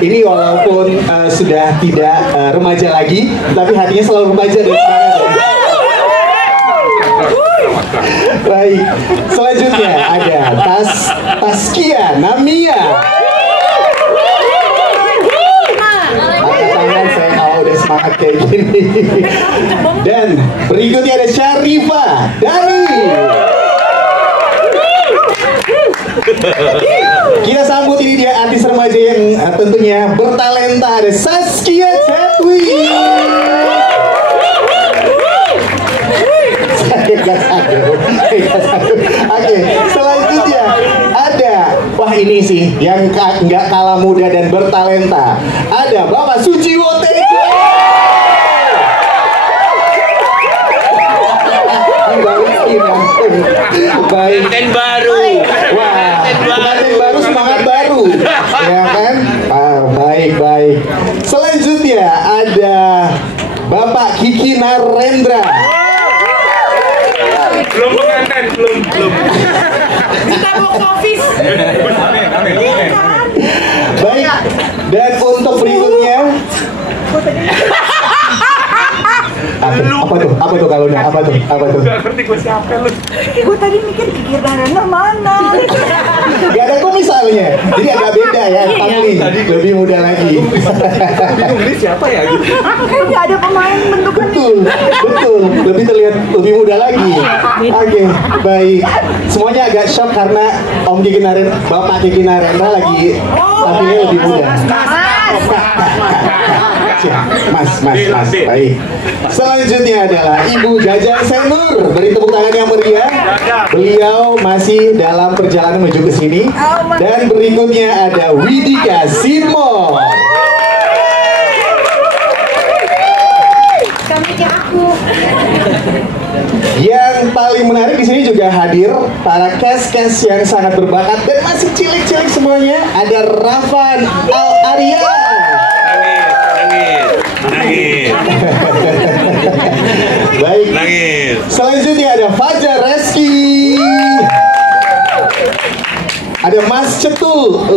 Ini walaupun sudah tidak remaja lagi, tapi hatinya selalu remaja dan semangat. Baik, selanjutnya ada Taskia Namia. Angkat tangan saya kalau udah semangat kayak gini. Dan berikutnya ada Syarifah Dani. Kita sambut, ini dia artis remaja yang tentunya bertalenta, ada Saskia Cetwi. Oke, selanjutnya ada, wah ini sih yang nggak kalah muda dan bertalenta, ada Bapak Sujiwo Tejo. Baik. Pengantin baru. Wah, pengantin baru, semangat baru, ya kan? Baik. Selanjutnya ada Bapak Kiki Narendra. Belum pengantin, belum. Kita mau office. Amin. Baik, dan untuk berikutnya apa tuh kalau apa tuh? Gak ngerti gue siapa lu. Gue tadi mikir Kiki Narendra mana? Gak ada kok misalnya, jadi agak beda ya, Pangli lebih muda lagi. Ini siapa ya gitu? Kan gak ada pemain bentukannya. Betul, lebih terlihat lebih muda lagi. Oke, baik. Semuanya agak shock karena Bapak Kiki Narendra lagi tampilnya lebih muda. Mas, baik. Selanjutnya adalah Ibu Jaja Senur. Beri tepuk tangan yang meriah. Beliau masih dalam perjalanan menuju ke sini. Dan berikutnya ada Widika Simo. Yang paling menarik di sini juga hadir para cast yang sangat berbakat dan masih cilik-cilik semuanya. Ada Rafan Al-Arya. Nangis. Baik. Nangis. Selanjutnya ada Fajar Reski. Ada Mas Cetul.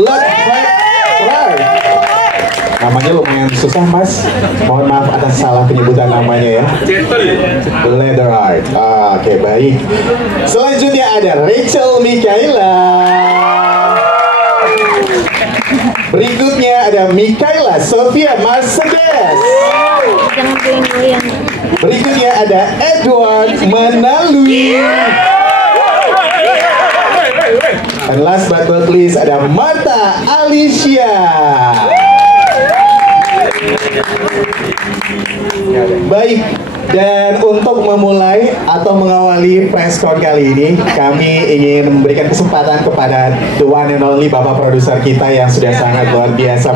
Namanya lumayan susah, Mas. Mohon maaf atas salah penyebutan namanya ya. Leather Art. Oke, baik. Selanjutnya ada Rachel Mikaela. Berikutnya ada Mikaela Sofia Mercedes. Berikutnya ada Edward Menalui. Dan last but not least ada Marta Alicia. Baik, dan untuk memulai atau mengawali preskon kali ini, kami ingin memberikan kesempatan kepada the one and only Bapak produser kita yang sudah sangat luar biasa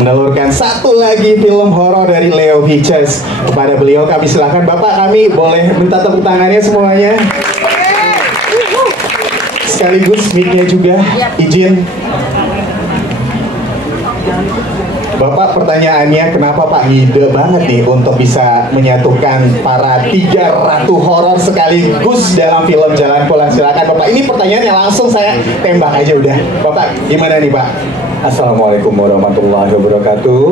menelurkan satu lagi film horor dari Leo Pictures. Kepada beliau kami silakan, Bapak, kami boleh minta tepuk tangannya semuanya. Sekaligus mic-nya juga izin. Bapak, pertanyaannya kenapa Pak ngide banget nih untuk bisa menyatukan para 3 ratu horor sekaligus dalam film Jalan Pulang? Silakan Bapak. Ini pertanyaan yang langsung saya tembak aja udah. Bapak, gimana nih Pak? Assalamualaikum warahmatullahi wabarakatuh.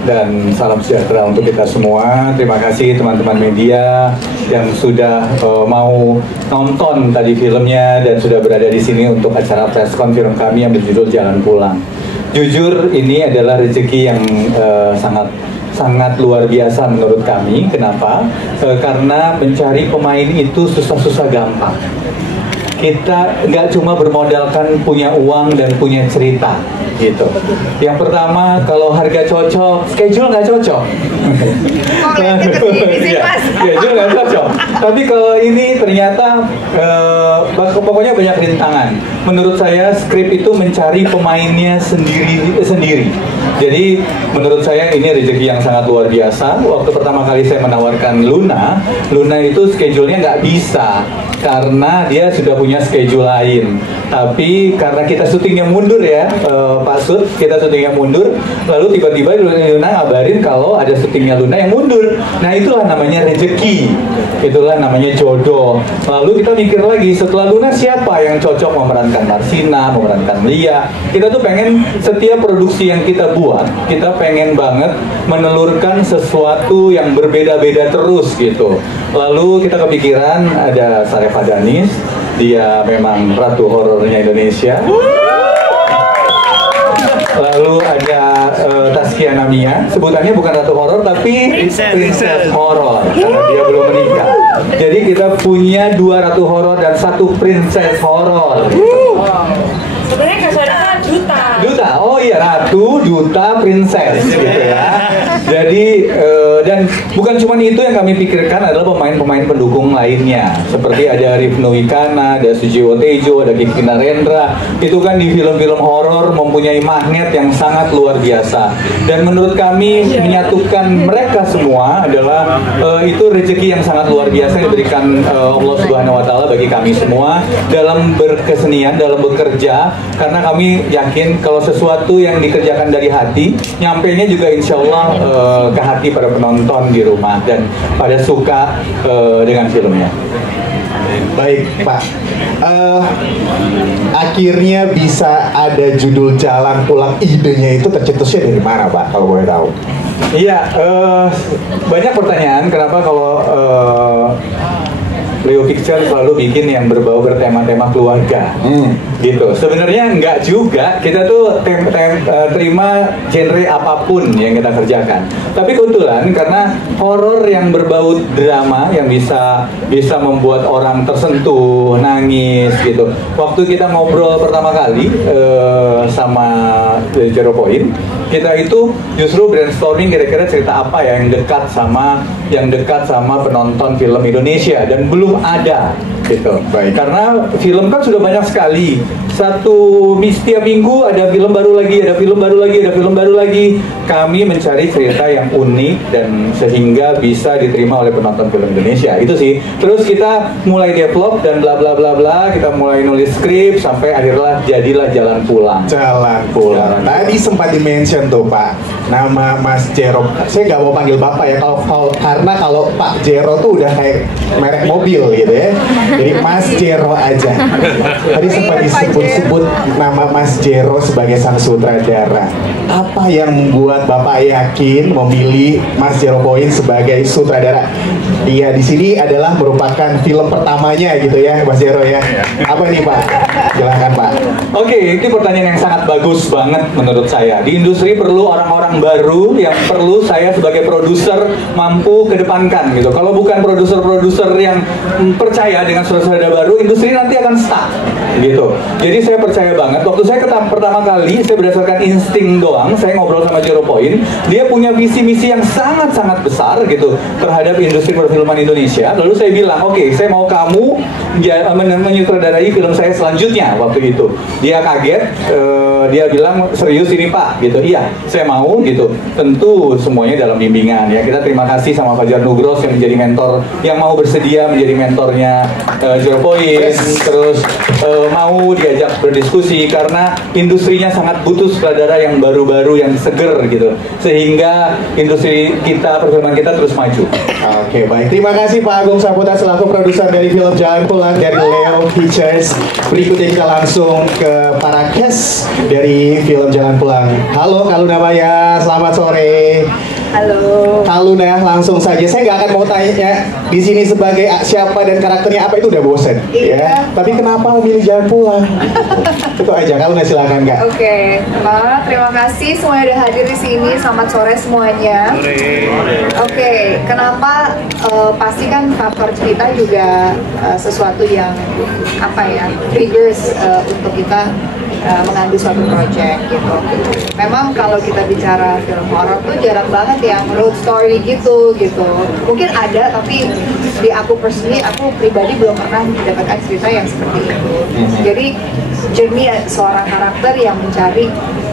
Dan salam sejahtera untuk kita semua. Terima kasih teman-teman media yang sudah mau nonton tadi filmnya dan sudah berada di sini untuk acara preskon film kami yang berjudul Jalan Pulang. Jujur ini adalah rezeki yang sangat luar biasa menurut kami. Kenapa? Karena mencari pemain itu susah-susah gampang. Kita nggak cuma bermodalkan punya uang dan punya cerita gitu. Yang pertama, kalau harga cocok, schedule nggak cocok. Schedule nggak cocok. Tapi kalau ini ternyata pokoknya banyak rintangan. Menurut saya skrip itu mencari pemainnya sendiri. Jadi menurut saya ini rezeki yang sangat luar biasa. Waktu pertama kali saya menawarkan Luna itu schedule-nya nggak bisa karena dia sudah punya schedule lain. Tapi karena kita syutingnya mundur ya, Pak Sud, kita syutingnya mundur, lalu tiba-tiba Luna ngabarin kalau ada syutingnya Luna yang mundur. Nah itulah namanya rezeki, itulah namanya jodoh. Lalu kita mikir lagi, setelah Luna siapa yang cocok memerankan memerankan Marsina, memerankan Lia. Kita tuh pengen setiap produksi yang kita buat, kita pengen banget menelurkan sesuatu yang berbeda-beda terus gitu. Lalu kita kepikiran ada Sarefa Danis, dia memang ratu horornya Indonesia. Lalu ada Taskia Namia, sebutannya bukan ratu horor tapi princess horor karena dia belum menikah. Jadi kita punya 2 ratu horor dan 1 princess horor. Sebenarnya Kasada duta. Oh iya, ratu, duta, princess gitu ya. Jadi dan bukan cuma itu yang kami pikirkan, adalah pemain-pemain pendukung lainnya. Seperti ada Rifnu Wikana, ada Sujiwo Tejo, ada Kiki Narendra. Itu kan di film-film horor mempunyai magnet yang sangat luar biasa. Dan menurut kami menyatukan mereka semua adalah itu rezeki yang sangat luar biasa yang diberikan Allah Subhanahu wa taala bagi kami semua dalam berkesenian, dalam bekerja, karena kami yakin kalau sesuatu yang dikerjakan dari hati, nyampainya juga insya Allah ke hati para penonton di rumah dan pada suka dengan filmnya. Baik Pak, akhirnya bisa ada judul Jalan Pulang, idenya itu tercetusnya dari mana Pak, kalau boleh tahu? Iya, banyak pertanyaan kenapa kalau Leo Picture selalu bikin yang berbau bertema-tema keluarga, gitu. Sebenarnya enggak juga, kita tuh terima genre apapun yang kita kerjakan. Tapi kebetulan karena horor yang berbau drama yang bisa membuat orang tersentuh, nangis, gitu. Waktu kita ngobrol pertama kali sama Zero Point, kita itu justru brainstorming kira-kira cerita apa ya yang dekat sama penonton film Indonesia dan belum ada gitu. Baik. Karena film kan sudah banyak sekali. Setiap minggu ada film baru lagi, ada film baru lagi, ada film baru lagi. Kami mencari cerita yang unik dan sehingga bisa diterima oleh penonton film Indonesia. Itu sih. Terus kita mulai develop dan bla bla bla bla, kita mulai nulis skrip sampai akhirnya jadilah Jalan Pulang. Jalan Pulang. Tadi sempat di-mention tuh Pak, nama Mas Jero. Saya nggak mau panggil Bapak ya, karena kalau Pak Jero tuh udah kayak merek mobil gitu ya. Jadi Mas Jero aja. Tadi sempat disebut nama Mas Jero sebagai sang sutradara. Apa yang membuat Bapak yakin memilih Mas Jero Point sebagai sutradara? Iya, di sini adalah merupakan film pertamanya gitu ya, Mas Jero ya. Apa nih Pak? Silakan Pak. Oke, ini pertanyaan yang sangat bagus banget menurut saya. Di industri perlu orang-orang baru yang perlu saya sebagai produser mampu kedepankan gitu. Kalau bukan produser-produser yang percaya dengan sutradara baru, industri nanti akan stuck gitu. Jadi saya percaya banget. Waktu saya pertama kali, saya berdasarkan insting doang, saya ngobrol sama Zero Point. Dia punya visi-misi yang sangat-sangat besar gitu terhadap industri perfilman Indonesia. Lalu saya bilang, oke, saya mau kamu menyutradarai film saya selanjutnya waktu itu. Dia kaget, dia bilang serius ini Pak, gitu. Iya, saya mau gitu. Tentu semuanya dalam bimbingan ya. Kita terima kasih sama Fajar Nugros yang menjadi mentor, yang mau bersedia menjadi mentornya Zero Point. Terus mau diajak berdiskusi karena industrinya sangat butuh sutradara yang baru-baru, yang seger gitu. Sehingga industri kita, perfilman kita terus maju. Oke, baik. Terima kasih Pak Agung Saputra selaku produser dari film Jalan Pulang dari Leo Pictures. Berikutnya kita langsung ke para cast dari film Jalan Pulang. Halo Kak Luna Maya, selamat sore. Halo. Kak Luna, langsung saja. Saya nggak akan mau tanya di sini sebagai siapa dan karakternya apa, itu udah bosen. Iya. Ya. Tapi kenapa memilih Jalan Pulang? Itu aja. Kak Luna silakan Kak. Oke, Pak, terima kasih semuanya udah hadir di sini. Selamat sore semuanya. Oke, kenapa? Pasti kan faktor cerita juga sesuatu yang apa ya, triggers untuk kita mengambil suatu project gitu. Memang kalau kita bicara film horor tuh jarang banget yang road story gitu. Mungkin ada, tapi di aku personally, aku pribadi belum pernah mendapatkan cerita yang seperti itu. Jadi journey seorang karakter yang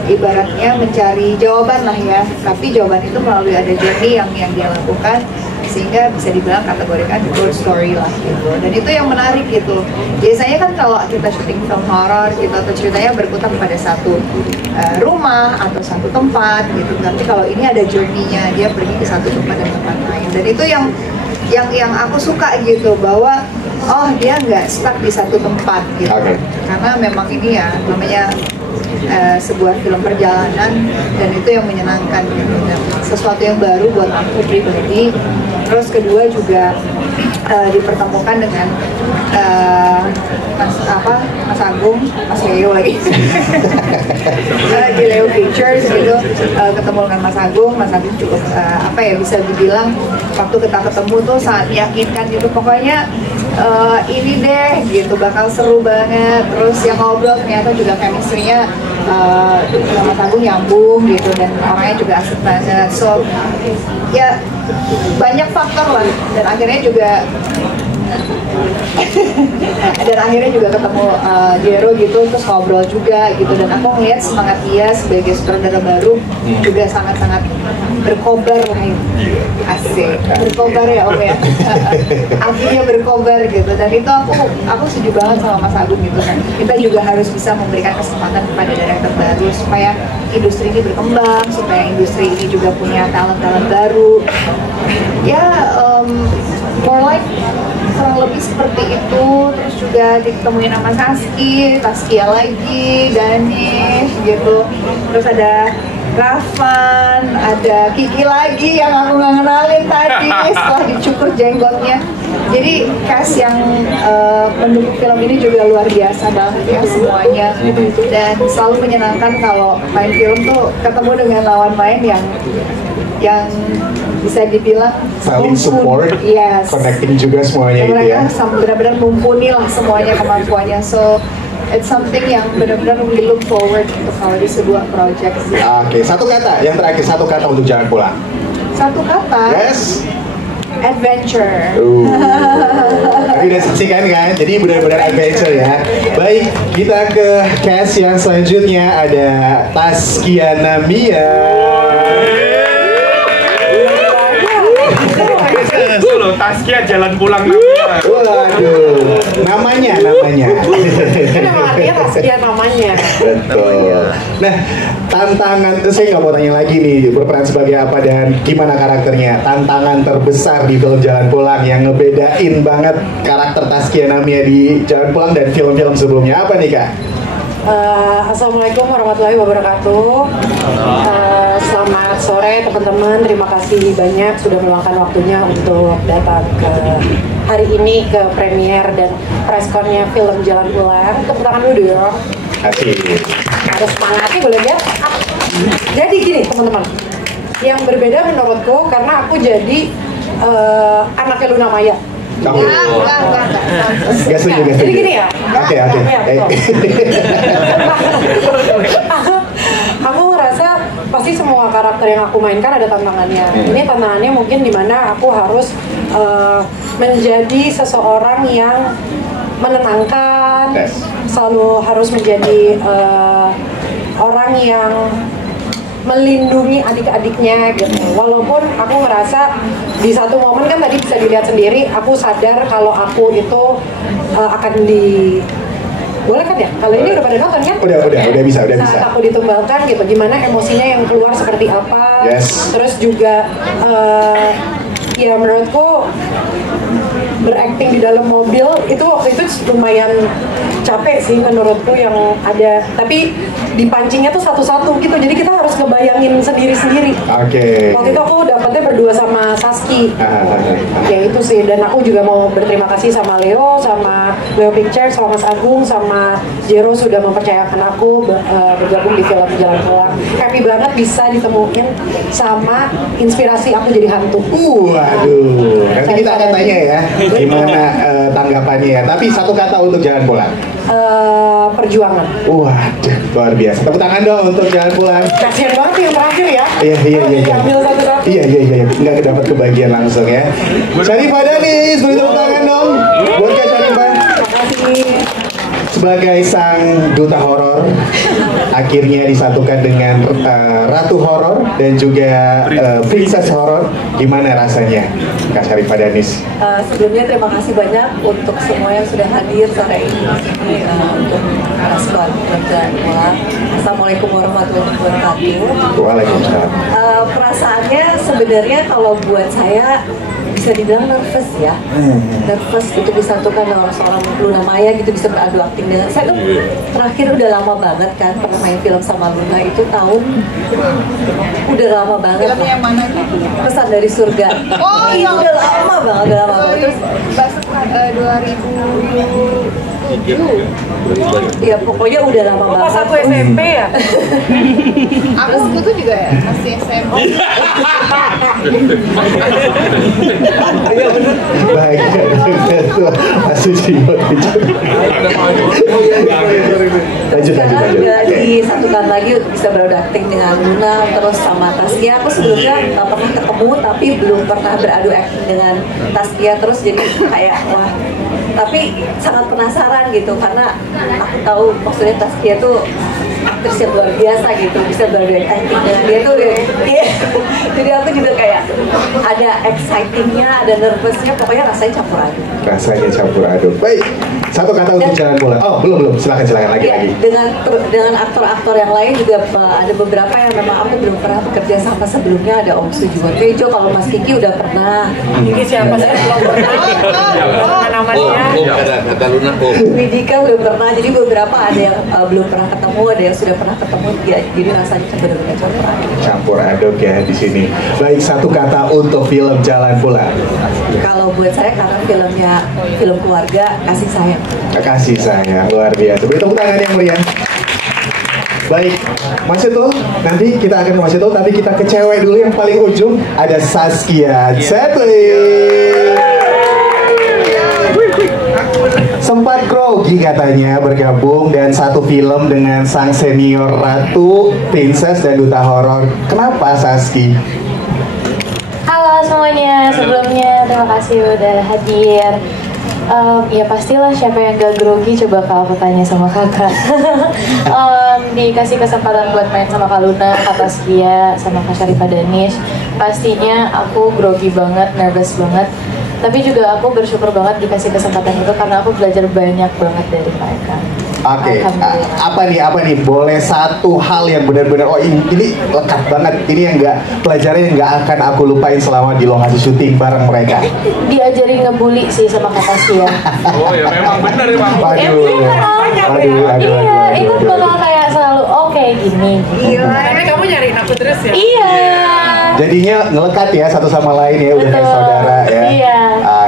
ibaratnya mencari jawaban lah ya. Tapi jawaban itu melalui ada journey yang dia lakukan, sehingga bisa dibilang kategorikan road story lah gitu. Dan itu yang menarik gitu. Biasanya kan kalau kita syuting film horor gitu, atau ceritanya berkutat pada satu rumah atau satu tempat gitu. Tapi kalau ini ada journey-nya, dia pergi ke satu tempat dan tempat lain. Dan itu yang aku suka gitu, bahwa oh dia nggak stuck di satu tempat gitu. Oke. Karena memang ini ya namanya sebuah film perjalanan dan itu yang menyenangkan gitu. Dan sesuatu yang baru buat aku pribadi. Terus kedua juga dipertemukan dengan Mas Agung, Mas Leo lagi di Leo Pictures gitu, ketemu dengan Mas Agung cukup bisa dibilang waktu kita ketemu tuh sangat meyakinkan gitu, pokoknya ini deh gitu bakal seru banget. Terus yang ngobrol ternyata juga chemistry-nya Mas Agung nyambung gitu dan orangnya juga asik banget. So ya banyak faktor lah dan akhirnya juga ketemu Jero gitu, terus ngobrol juga gitu, dan aku ngeliat semangat dia sebagai sutradara baru juga sangat-sangat berkobar lah ya. Asik, berkobar ya Om ya. Akhirnya berkobar gitu, dan itu aku setuju banget sama Mas Agung gitu kan. Kita juga harus bisa memberikan kesempatan kepada director baru supaya industri ini berkembang, supaya industri ini juga punya talent-talent baru. Ya, more like kurang lebih seperti itu. Terus juga ditemuin sama Saskia lagi, Danish gitu. Terus ada Rafan, ada Kiki lagi yang aku nggak kenalin tadi setelah dicukur jenggotnya. Jadi cast yang mendukung film ini juga luar biasa banget ya semuanya, dan selalu menyenangkan kalau main film tuh ketemu dengan lawan main yang bisa dibilang saling support, yes, connecting juga semuanya gitu ya. Mereka benar-benar mumpuni lah semuanya kemampuannya. So it's something yang benar-benar we look forward untuk kalau di sebuah project. Oke, satu kata, yang terakhir satu kata untuk Jangan Pulang. Satu kata. Yes. Adventure. Kami udah saksikan kan, jadi benar-benar adventure ya. Baik, kita ke cast yang selanjutnya, ada Taskiana Mia. Solo Taskia Jalan Pulang namanya. Waduh, namanya. Namanya Taskia namanya. Betul. Nah, tantangan, saya nggak mau tanya lagi nih berperan sebagai apa dan gimana karakternya. Tantangan terbesar di film Jalan Pulang yang ngebedain banget karakter Taskiana Mia di Jalan Pulang dan film-film sebelumnya apa nih Kak? Assalamualaikum warahmatullahi wabarakatuh. Selamat sore teman-teman. Terima kasih banyak sudah meluangkan waktunya untuk datang ke hari ini ke premier dan pressconnya film Jalan Pulang. Tepuk tangan dulu dong. Asik. Ada semangatnya boleh lihat. Jadi gini teman-teman, yang berbeda menurutku karena aku jadi anaknya Luna Maya. Kamu? Gak setuju. Jadi gini ya. Oke. Aku ngerasa pasti semua karakter yang aku mainkan ada tantangannya. Ini tantangannya mungkin dimana aku harus menjadi seseorang yang menenangkan, selalu harus menjadi orang yang melindungi adik-adiknya gitu. Walaupun aku ngerasa di satu momen kan tadi bisa dilihat sendiri, aku sadar kalau aku itu akan boleh kan ya? Kalau ini udah pada nonton kan? Udah bisa. Saat aku ditumbalkan gitu, gimana emosinya yang keluar seperti apa. Yes. Terus juga ya menurutku berakting di dalam mobil itu waktu itu lumayan capek sih menurutku yang ada, tapi dipancingnya tuh satu-satu gitu, jadi kita harus ngebayangin sendiri-sendiri. Oke. Waktu itu aku dapetnya berdua sama Saski. Ya itu sih, dan aku juga mau berterima kasih sama Leo Pictures, sama Mas Agung, sama Jero sudah mempercayakan aku bergabung di film Jalan Pulang. Happy banget bisa ditemuin sama inspirasi aku jadi hantu. Waduh, nanti kita akan tanya ya gimana tanggapannya ya. Tapi satu kata untuk Jalan Pulang. Perjuangan. Waduh, luar biasa. Tepuk tangan dong untuk Jalan Pulang. Kasian banget yang terakhir ya. Iya. Ambil satu-satu. Iya. Nggak dapat kebagian langsung ya. Syarifah Danis, beri tepuk tangan dong. Buat Kak Syarifah. Terima kasih. Sebagai sang duta horor, akhirnya disatukan dengan ratu horor dan juga princess horor. Gimana rasanya, Kak Syarifah Danis? Sebelumnya terima kasih banyak untuk semua yang sudah hadir sore ini untuk preskon Jalan Pulang. Assalamualaikum warahmatullahi wabarakatuh. Waalaikumsalam. Perasaannya sebenarnya kalau buat saya bisa dibilang nervous ya, nervous untuk disatukan dengan seorang Luna Maya gitu, bisa beradu akting dengan saya tuh terakhir udah lama banget kan pernah main film sama Luna itu tahun udah lama banget. Filmnya yang mana aja? Pesan dari Surga. Oh itu iya, udah lama banget, udah lama banget. Terus 2007. Ya pokoknya udah lama banget. Pas aku SMP ya. Aku waktu itu juga ya, masih SMP. Baik, masih simak Sekarang udah disatukan lagi bisa beradu akting dengan Luna terus sama Taskia. Aku sebelumnya nggak pernah ketemu tapi belum pernah beradu akting dengan Taskia, terus jadi kayak wah, tapi sangat penasaran gitu karena aku tahu maksudnya Taskia tuh aktris yang luar biasa gitu, bisa beradu akting dengan dia tuh ya. Jadi aku juga kayak ada excitingnya, ada nervousnya, pokoknya rasanya campur aduk. Rasanya campur aduk. Baik, satu kata untuk jalan bola. Oh, belum. Silakan lagi. Dengan aktor-aktor yang lain juga ada beberapa yang memang aku belum pernah bekerja sama sebelumnya. Ada Om Sujiwo Tejo, kalau Mas Kiki udah pernah. Kiki siapa sih? Belum pernah namanya. Widika belum pernah. Jadi beberapa ada yang belum pernah ketemu, ada yang sudah pernah ketemu. Ya, jadi rasanya benar-benar campur aduk. Campur aduk ya di sini. Baik, satu kata untuk film Jalan Pulang. Kalau buat saya karena filmnya film keluarga, kasih sayang. Kasih sayang luar biasa. Beri tepuk tangan yang meriah. Baik, Mas Ito, nanti kita akan Mas Ito, tapi kita ke cewek dulu yang paling ujung. Ada Saskia Zetli. Sempat grogi katanya bergabung dan satu film dengan sang senior ratu, princess dan duta horor. Kenapa Saski? Halo semuanya, sebelumnya terima kasih udah hadir. Ya pastilah siapa yang gak grogi, coba kalau aku tanya sama kakak. Dikasih kesempatan buat main sama Kak Luna, Kak Taskia, sama Kak Syarifah Danish. Pastinya aku grogi banget, nervous banget. Tapi juga aku bersyukur banget dikasih kesempatan itu karena aku belajar banyak banget dari mereka. Oke, apa nih? Boleh satu hal yang benar-benar ini lekat banget. Ini yang pelajaran yang nggak akan aku lupain selama di lokasi syuting bareng mereka. Diajarin ngebully sih sama Kak Taskia. Oh ya memang benar ya Bang. Iya, itu bakal kayak selalu kayak gini. Karena kamu nyariin aku terus ya. Iya. Jadinya ngelekat ya satu sama lain ya, udah kayak saudara ya. Iya.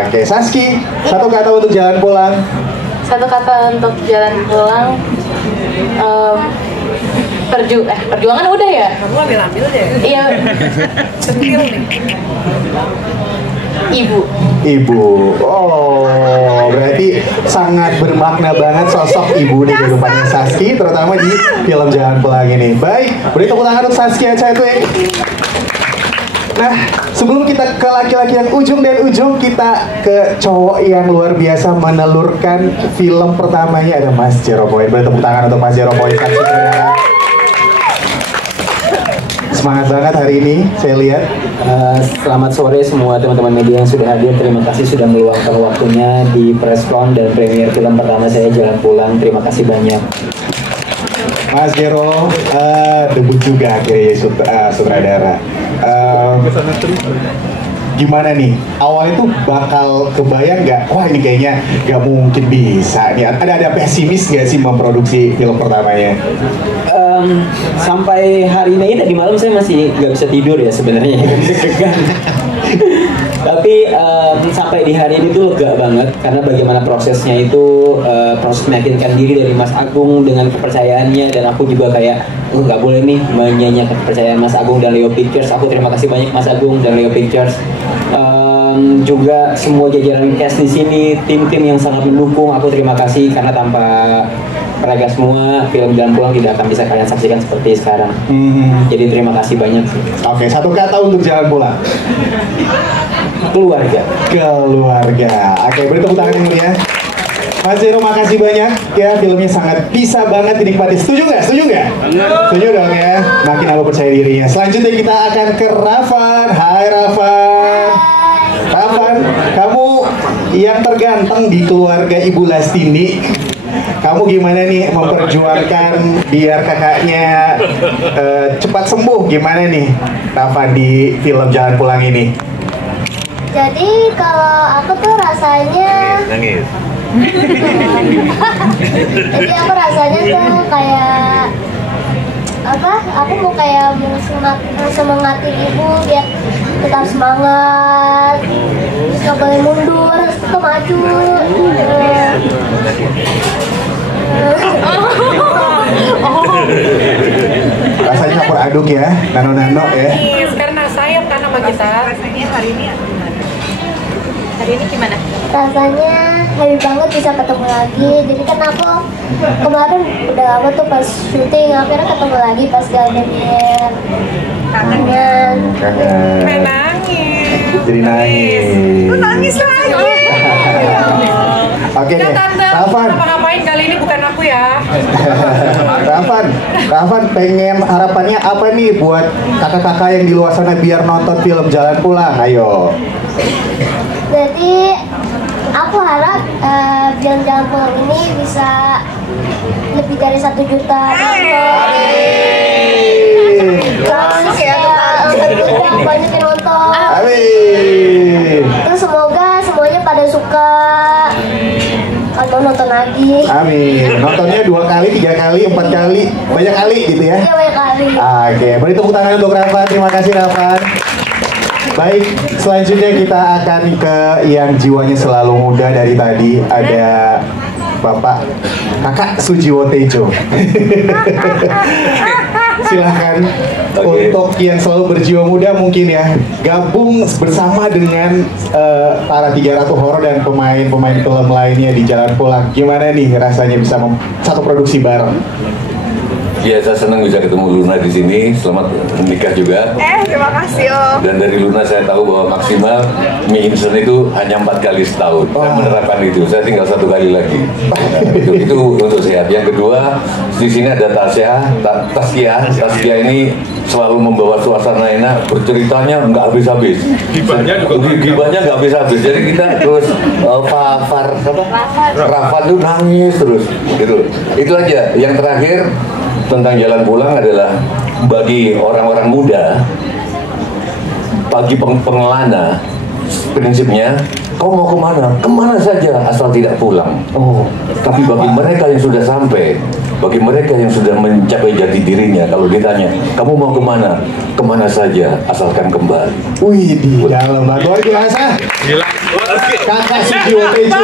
Oke, Saski, satu kata untuk jalan pulang. Satu kata untuk jalan pulang, perjuangan udah ya? Kamu ambil deh. Iya. Sentil nih. Ibu. Oh, berarti sangat bermakna banget sosok ibu di kehidupannya Saski, terutama di film Jalan Pulang ini. Baik, beri tepuk tangan untuk Saskia Zetli. Nah, sebelum kita ke laki-laki yang ujung dan ujung, kita ke cowok yang luar biasa menelurkan film pertamanya, ada Mas Jero Boy. Beri tepuk tangan untuk Mas Jero Boy. Semangat banget hari ini, saya lihat. Selamat sore semua teman-teman media yang sudah hadir. Terima kasih sudah meluangkan waktunya di press con dan premier film pertama saya, Jalan Pulang. Terima kasih banyak. Mas Jero, debut juga akhirnya sutradara. Gimana nih? Awalnya tuh bakal kebayang nggak? Wah ini kayaknya nggak mungkin bisa nih. Ada pesimis nggak sih memproduksi film pertamanya? Sampai hari ini tadi malam saya masih nggak bisa tidur ya sebenarnya. Tapi sampai di hari ini tuh lega banget karena bagaimana prosesnya itu proses meyakinkan diri dari Mas Agung dengan kepercayaannya, dan aku juga kayak nggak boleh nih menyanyiakan kepercayaan Mas Agung dan Leo Pictures. Aku terima kasih banyak Mas Agung dan Leo Pictures. Juga semua jajaran cast di sini, tim-tim yang sangat mendukung. Aku terima kasih karena tanpa mereka semua film Jalan Pulang tidak akan bisa kalian saksikan seperti sekarang. Jadi terima kasih banyak. Oke, satu kata untuk Jalan Pulang. Keluarga. Oke, beri tepuk tangan yang mulia. Mas Jero, makasih banyak ya, filmnya sangat bisa banget dinikmati. Setuju nggak? Setuju dong ya. Makin aku percaya dirinya. Selanjutnya kita akan ke Rafan. Hai Rafan. Rafan, kamu yang terganteng di keluarga Ibu Lastini. Kamu gimana nih memperjuangkan biar kakaknya cepat sembuh? Gimana nih Rafan di film Jalan Pulang ini? Jadi kalau aku tuh rasanya nangis. Jadi aku rasanya tuh kayak apa? Aku mau kayak semangatin ibu biar tetap semangat. Terus gak boleh mundur, harus tetap maju. Rasanya campur aduk ya, nano-nano ya. Karena sayang kan sama kita. Rasanya hari ini Hari ini gimana? Rasanya happy banget bisa ketemu lagi. Jadi kan aku kemarin udah lama tuh pas syuting, akhirnya ketemu lagi pas Gardenia. Kangen. Kangen. Nangis. Jadi nangis. nangis lagi. Oke deh, Tante, Rafan. ngapa-ngapain kali ini bukan aku ya. Rafan pengen harapannya apa nih buat kakak-kakak yang di luar sana biar nonton film Jalan Pulang? Ayo. Jadi aku harap film Jalan Pulang ini bisa lebih dari 1 juta nonton. Terus banyak yang nonton. Amin. Terus semoga semuanya pada suka. Kalau nonton lagi. Amin. Nontonnya 2 kali, 3 kali, 4 kali, banyak kali gitu ya. Iya banyak kali. Oke, beri tepuk tangan untuk Rafan. Terima kasih Rafan. Baik, selanjutnya kita akan ke yang jiwanya selalu muda dari tadi. Ada Bapak Kakak Sujiwo Tejo. Silahkan untuk yang selalu berjiwa muda mungkin ya gabung bersama dengan para 300 horor dan pemain-pemain film lainnya di Jalan Pulang. Gimana nih rasanya bisa satu produksi bareng? Ya, saya senang bisa ketemu Luna di sini. Selamat menikah juga. Terima kasih Om. Dan dari Luna saya tahu bahwa maksimal mie instan itu hanya 4 kali setahun. Saya menerapkan itu. Saya tinggal 1 kali lagi. Nah, itu untuk sehat. Yang kedua, di sini ada Taskia ini selalu membawa suasana enak. Berceritanya nggak habis-habis. Gibahnya nggak habis-habis. Jadi kita terus Rafan tuh nangis terus. Gitu. Itu aja. Yang terakhir tentang Jalan Pulang adalah bagi orang-orang muda, bagi pengelana, prinsipnya kau mau kemana? Kemana saja asal tidak pulang. Tapi bagi mereka yang sudah sampai, bagi mereka yang sudah mencapai jati dirinya, kalau ditanya, kamu mau kemana? Kemana saja asalkan kembali. Wih, di dalam luar biasa. Gila. Kakak Sujiwo Tejo.